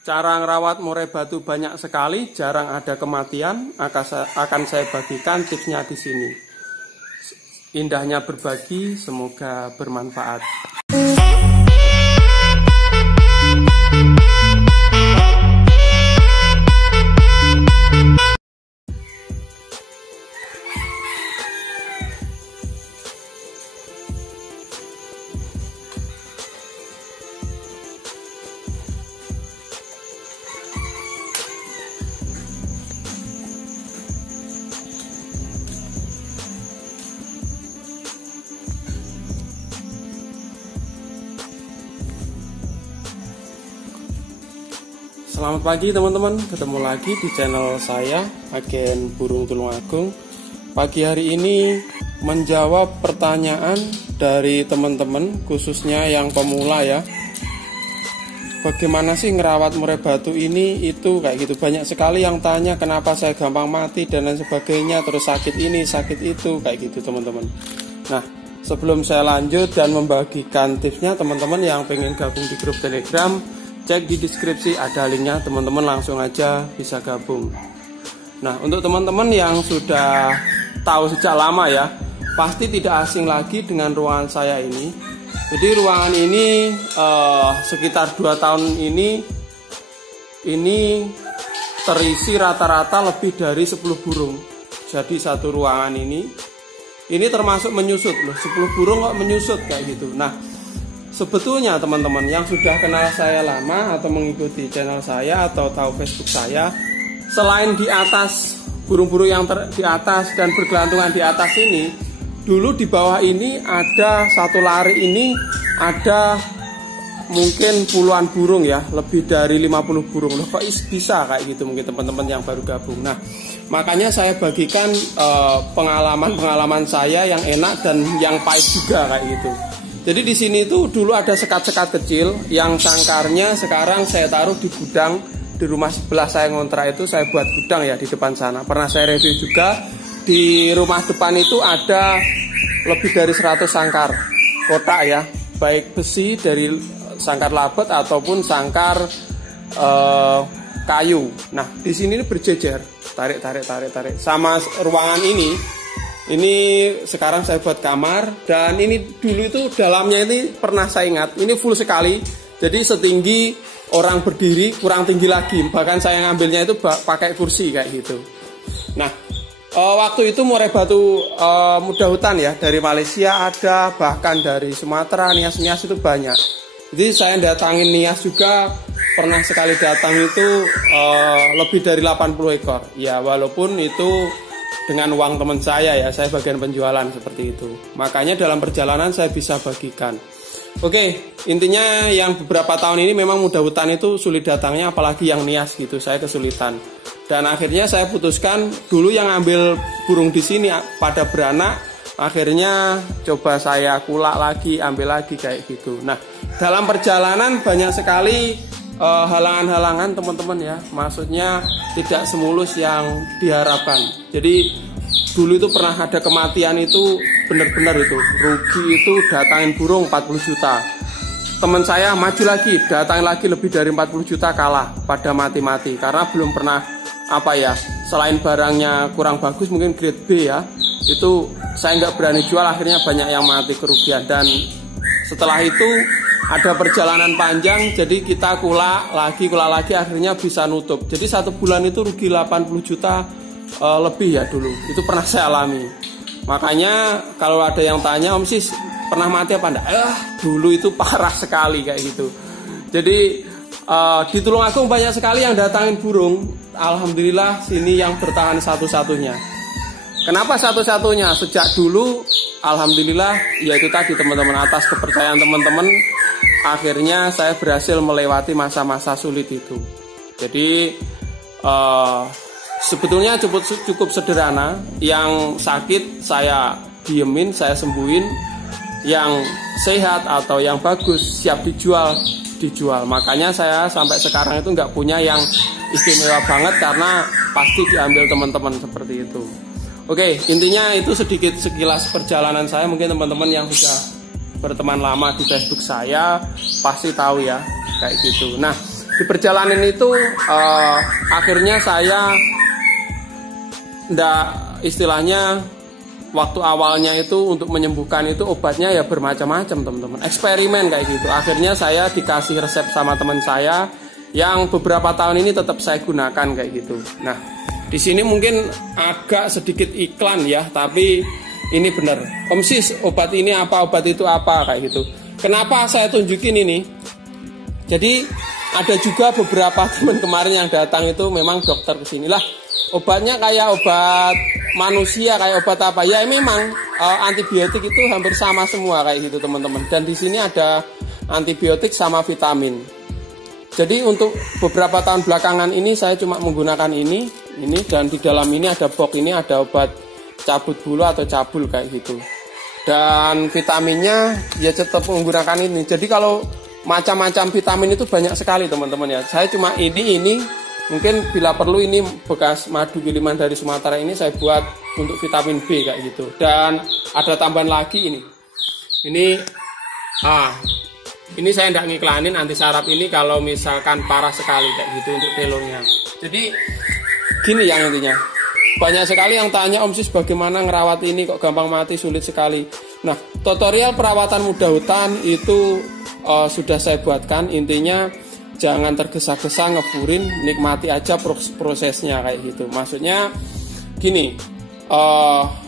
Cara ngerawat murai batu banyak sekali, jarang ada kematian. Akan saya bagikan tipsnya di sini. Indahnya berbagi, semoga bermanfaat. Selamat pagi teman-teman, ketemu lagi di channel saya, Agen Burung Tulungagung. Pagi hari ini menjawab pertanyaan dari teman-teman, khususnya yang pemula ya. Bagaimana sih ngerawat murai batu ini, itu kayak gitu. Banyak sekali yang tanya kenapa saya gampang mati dan lain sebagainya, terus sakit ini, sakit itu, kayak gitu teman-teman. Nah, sebelum saya lanjut dan membagikan tipsnya, teman-teman yang pengen gabung di grup Telegram, cek di deskripsi ada linknya, teman-teman langsung aja bisa gabung. Nah, untuk teman-teman yang sudah tahu sejak lama ya, pasti tidak asing lagi dengan ruangan saya ini. Jadi ruangan ini sekitar 2 tahun ini terisi rata-rata lebih dari 10 burung. Jadi satu ruangan ini termasuk menyusut loh, 10 burung kok menyusut kayak gitu. Nah, sebetulnya teman-teman yang sudah kenal saya lama atau mengikuti channel saya atau tahu Facebook saya, selain di atas burung-burung yang di atas dan bergelantungan di atas ini, dulu di bawah ini ada satu lari ini ada mungkin puluhan burung ya, lebih dari 50 burung. Loh, kok bisa kayak gitu mungkin teman-teman yang baru gabung. Nah, makanya saya bagikan pengalaman-pengalaman saya yang enak dan yang pahit juga kayak gitu. Jadi di sini tuh dulu ada sekat-sekat kecil yang sangkarnya sekarang saya taruh di gudang di rumah sebelah saya ngontrak itu, saya buat gudang ya di depan sana. Pernah saya review juga, di rumah depan itu ada lebih dari 100 sangkar kotak ya, baik besi dari sangkar labet ataupun sangkar kayu. Nah, di sini berjejer, tarik sama ruangan ini sekarang saya buat kamar, dan ini dulu itu dalamnya ini pernah saya ingat, ini full sekali. Jadi setinggi orang berdiri, kurang tinggi lagi. Bahkan saya ngambilnya itu pakai kursi kayak gitu. Nah, waktu itu murai batu muda hutan ya, dari Malaysia ada, bahkan dari Sumatera, nias-nias itu banyak. Jadi saya datangin nias juga, pernah sekali datang itu lebih dari 80 ekor. Ya, walaupun itu dengan uang teman saya ya, saya bagian penjualan seperti itu. Makanya dalam perjalanan saya bisa bagikan. Oke, intinya yang beberapa tahun ini memang muda hutan itu sulit datangnya, apalagi yang nias gitu, saya kesulitan. Dan akhirnya saya putuskan dulu yang ambil burung di sini pada beranak, akhirnya coba saya kulak lagi, ambil lagi kayak gitu. Nah, dalam perjalanan banyak sekali halangan-halangan teman-teman ya, maksudnya tidak semulus yang diharapkan. Jadi dulu itu pernah ada kematian, itu benar-benar itu rugi, itu datangin burung 40 juta. Teman saya maju lagi, datangin lagi lebih dari 40 juta, kalah pada mati-mati karena belum pernah selain barangnya kurang bagus, mungkin grade B ya, itu saya nggak berani jual, akhirnya banyak yang mati, kerugian. Dan setelah itu ada perjalanan panjang, jadi kita kulak lagi, akhirnya bisa nutup. Jadi 1 bulan itu rugi 80 juta lebih ya dulu. Itu pernah saya alami. Makanya kalau ada yang tanya, Om Sis pernah mati apa enggak? Dulu itu parah sekali kayak gitu. Jadi di Tulungagung banyak sekali yang datangin burung. Alhamdulillah sini yang bertahan satu-satunya. Kenapa satu-satunya? Sejak dulu alhamdulillah, yaitu tadi teman-teman, atas kepercayaan teman-teman, akhirnya saya berhasil melewati masa-masa sulit itu. Jadi sebetulnya cukup sederhana. Yang sakit saya diemin, saya sembuhin. Yang sehat atau yang bagus siap dijual. Makanya saya sampai sekarang itu nggak punya yang istimewa banget, karena pasti diambil teman-teman seperti itu. Oke, intinya itu sedikit sekilas perjalanan saya. Mungkin teman-teman yang sudah berteman lama di Facebook saya pasti tahu ya, kayak gitu. Nah, di perjalanan itu akhirnya saya istilahnya waktu awalnya itu untuk menyembuhkan itu obatnya ya bermacam-macam teman-teman, eksperimen kayak gitu. Akhirnya saya dikasih resep sama teman saya yang beberapa tahun ini tetap saya gunakan kayak gitu. Nah, di sini mungkin agak sedikit iklan ya, tapi ini benar. Om Sis, obat ini apa, obat itu apa kayak gitu. Kenapa saya tunjukin ini? Jadi ada juga beberapa teman kemarin yang datang itu memang dokter kesini lah. Obatnya kayak obat manusia, kayak obat apa? Ya memang antibiotik itu hampir sama semua kayak gitu teman-teman. Dan di sini ada antibiotik sama vitamin. Jadi untuk beberapa tahun belakangan ini saya cuma menggunakan ini dan di dalam ini ada box ini ada obat cabut bulu atau cabul kayak gitu. Dan vitaminnya ya tetap menggunakan ini. Jadi kalau macam-macam vitamin itu banyak sekali teman-teman ya. Saya cuma ini mungkin bila perlu ini bekas madu kiriman dari Sumatera ini saya buat untuk vitamin B kayak gitu. Dan ada tambahan lagi ini. Ini saya tidak ngiklanin anti saraf ini kalau misalkan parah sekali kayak gitu untuk telurnya. Jadi gini yang intinya. Banyak sekali yang tanya, Om Sis bagaimana ngerawat ini kok gampang mati, sulit sekali. Nah, tutorial perawatan muda hutan itu sudah saya buatkan. Intinya jangan tergesa-gesa ngeburin, nikmati aja prosesnya kayak gitu. Maksudnya gini,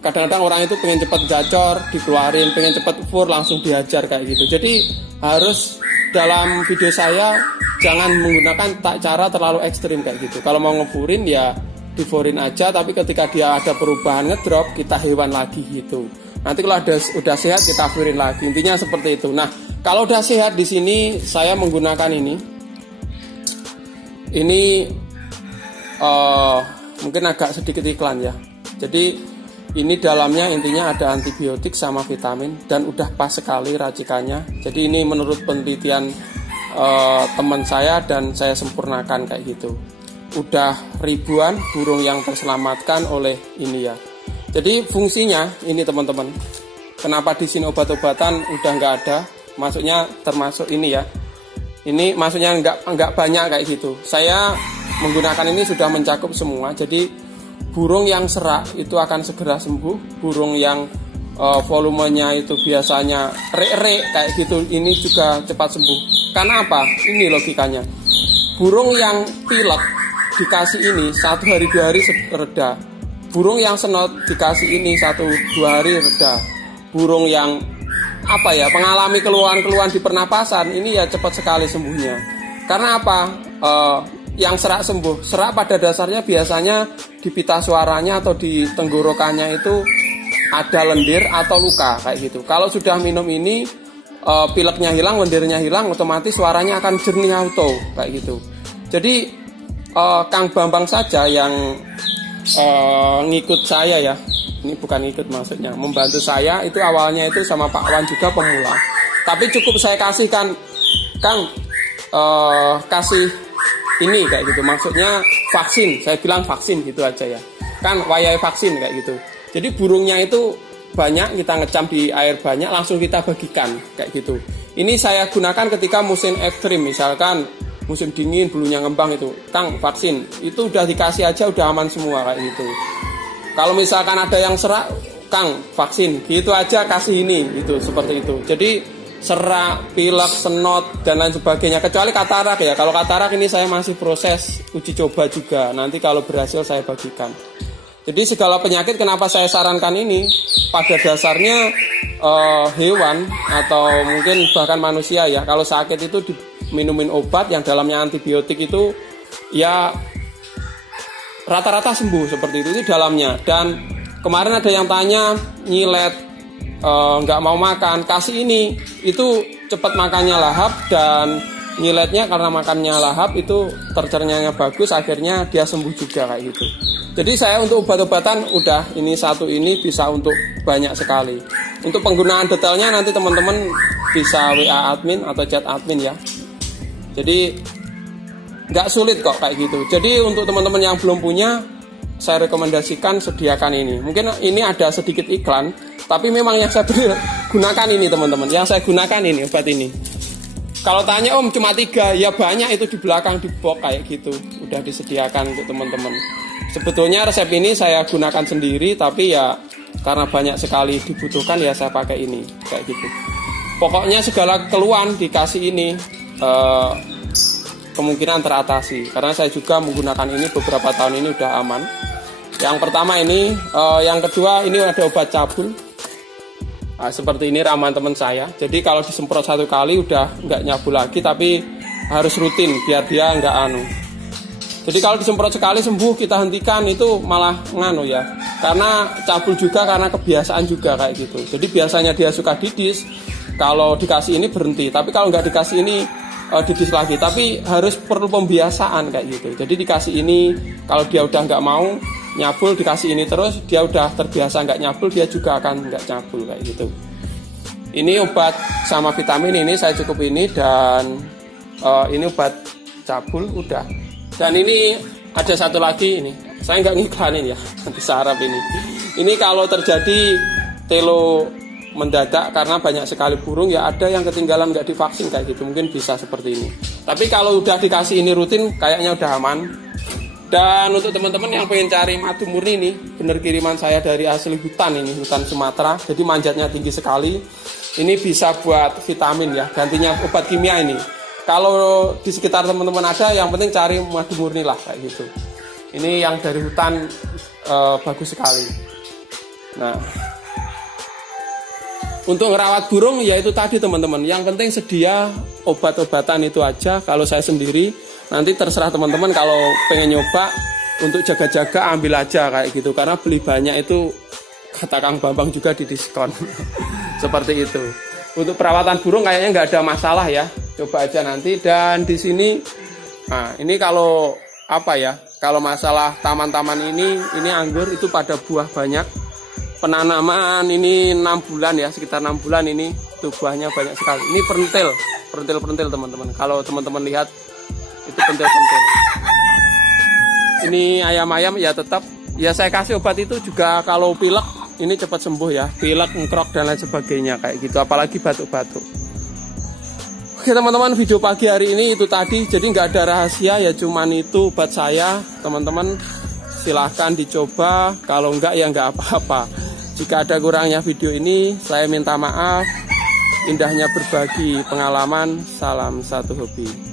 kadang-kadang orang itu pengen cepat gacor, dikeluarin, pengen cepat fur, langsung dihajar kayak gitu. Jadi harus dalam video saya jangan menggunakan cara terlalu ekstrim kayak gitu. Kalau mau ngeburin ya diforin aja, tapi ketika dia ada perubahan ngedrop, kita hewan lagi gitu. Nanti kalau udah sehat kita furin lagi. Intinya seperti itu. Nah, kalau udah sehat di sini saya menggunakan ini. Ini mungkin agak sedikit iklan ya. Jadi ini dalamnya intinya ada antibiotik sama vitamin dan udah pas sekali racikannya. Jadi ini menurut penelitian teman saya dan saya sempurnakan kayak gitu. Udah ribuan burung yang terselamatkan oleh ini ya. Jadi fungsinya ini teman-teman. Kenapa di sini obat-obatan udah nggak ada? Maksudnya termasuk ini ya. Ini maksudnya nggak banyak kayak gitu. Saya menggunakan ini sudah mencakup semua. Jadi burung yang serak itu akan segera sembuh. Burung yang volumenya itu biasanya re-re kayak gitu, ini juga cepat sembuh. Karena apa? Ini logikanya. Burung yang pilek dikasih ini 1 hari 2 hari reda. Burung yang senot dikasih ini 1-2 hari reda. Burung yang mengalami keluhan-keluhan di pernapasan ini ya cepat sekali sembuhnya. Karena apa? Yang serak sembuh. Serak pada dasarnya biasanya di pita suaranya atau di tenggorokannya itu ada lendir atau luka kayak gitu. Kalau sudah minum ini pileknya hilang, lendirnya hilang, otomatis suaranya akan jernih auto kayak gitu. Jadi Kang Bambang saja yang ngikut saya ya, ini bukan ngikut maksudnya, membantu saya itu awalnya itu sama Pak Wan juga pemula. Tapi cukup saya kasihkan, Kang kasih ini kayak gitu, maksudnya vaksin, saya bilang vaksin gitu aja ya, kan wayai vaksin kayak gitu. Jadi burungnya itu banyak, kita ngecam di air banyak, langsung kita bagikan kayak gitu. Ini saya gunakan ketika musim ekstrim, misalkan musim dingin bulunya ngembang itu, Kang vaksin, itu udah dikasih aja udah aman semua kayak gitu. Kalau misalkan ada yang serak, Kang vaksin, gitu aja kasih ini, gitu seperti itu. Jadi serak, pilek, senot dan lain sebagainya, kecuali katarak ya. Kalau katarak ini saya masih proses uji coba juga, nanti kalau berhasil saya bagikan. Jadi segala penyakit kenapa saya sarankan ini, pada dasarnya hewan atau mungkin bahkan manusia ya, kalau sakit itu minumin obat yang dalamnya antibiotik itu ya rata-rata sembuh seperti itu dalamnya. Dan kemarin ada yang tanya nyilet nggak mau makan, kasih ini, itu cepat makannya lahap dan nyiletnya karena makannya lahap itu tercernanya bagus, akhirnya dia sembuh juga kayak gitu. Jadi saya untuk obat-obatan udah ini satu ini bisa untuk banyak sekali. Untuk penggunaan detailnya nanti teman-teman bisa WA admin atau chat admin ya. Jadi nggak sulit kok kayak gitu. Jadi untuk teman-teman yang belum punya, saya rekomendasikan sediakan ini. Mungkin ini ada sedikit iklan, tapi memang yang saya gunakan ini teman-teman. Yang saya gunakan ini obat ini. Kalau tanya Om cuma 3, ya banyak itu di belakang di box kayak gitu, udah disediakan untuk teman-teman. Sebetulnya resep ini saya gunakan sendiri, tapi ya karena banyak sekali dibutuhkan ya saya pakai ini kayak gitu. Pokoknya segala keluhan dikasih ini kemungkinan teratasi, karena saya juga menggunakan ini beberapa tahun ini udah aman. Yang pertama ini, yang kedua ini ada obat cabul. Nah, seperti ini ramuan teman saya. Jadi kalau disemprot 1 kali udah nggak nyabu lagi, tapi harus rutin biar dia nggak anu. Jadi kalau disemprot sekali sembuh, kita hentikan itu malah nganu ya. Karena cabul juga karena kebiasaan juga kayak gitu. Jadi biasanya dia suka didis, kalau dikasih ini berhenti. Tapi kalau nggak dikasih ini didis lagi. Tapi harus perlu pembiasaan kayak gitu. Jadi dikasih ini, kalau dia udah nggak mau nyabul, dikasih ini terus, dia udah terbiasa nggak nyabul, dia juga akan nggak nyabul kayak gitu. Ini obat sama vitamin ini saya cukup ini, dan ini obat cabul udah. Dan ini ada satu lagi ini, saya nggak ngiklanin ya, nanti sarap ini. Ini kalau terjadi telo mendadak karena banyak sekali burung, ya ada yang ketinggalan nggak divaksin kayak gitu, mungkin bisa seperti ini. Tapi kalau udah dikasih ini rutin, kayaknya udah aman. Dan untuk teman-teman yang pengen cari madu murni ini, bener kiriman saya dari asli hutan ini, hutan Sumatera, jadi manjatnya tinggi sekali. Ini bisa buat vitamin ya, gantinya obat kimia ini. Kalau di sekitar teman-teman ada, yang penting cari madu murni lah kayak gitu. Ini yang dari hutan bagus sekali. Nah, untuk ngerawat burung ya itu tadi teman-teman, yang penting sedia obat-obatan itu aja. Kalau saya sendiri, nanti terserah teman-teman kalau pengen nyoba untuk jaga-jaga ambil aja kayak gitu, karena beli banyak itu kata Kang Bambang juga di diskon. Seperti itu. Untuk perawatan burung kayaknya nggak ada masalah ya, coba aja nanti. Dan di sini, nah ini kalau apa ya, kalau masalah taman-taman ini anggur itu pada buah banyak. Penanaman ini 6 bulan ya, sekitar 6 bulan ini tuh buahnya banyak sekali. Ini perentil teman-teman. Kalau teman-teman lihat itu pentil-pentil. Ini ayam-ayam ya tetap ya saya kasih obat itu juga kalau pilek ini cepat sembuh ya, pilek, ngkrok dan lain sebagainya kayak gitu, apalagi batuk-batuk. Oke teman-teman, video pagi hari ini itu tadi, jadi nggak ada rahasia ya, cuman itu obat saya. Teman-teman silahkan dicoba, kalau enggak ya nggak apa-apa. Jika ada kurangnya video ini, saya minta maaf. Indahnya berbagi pengalaman, salam satu hobi.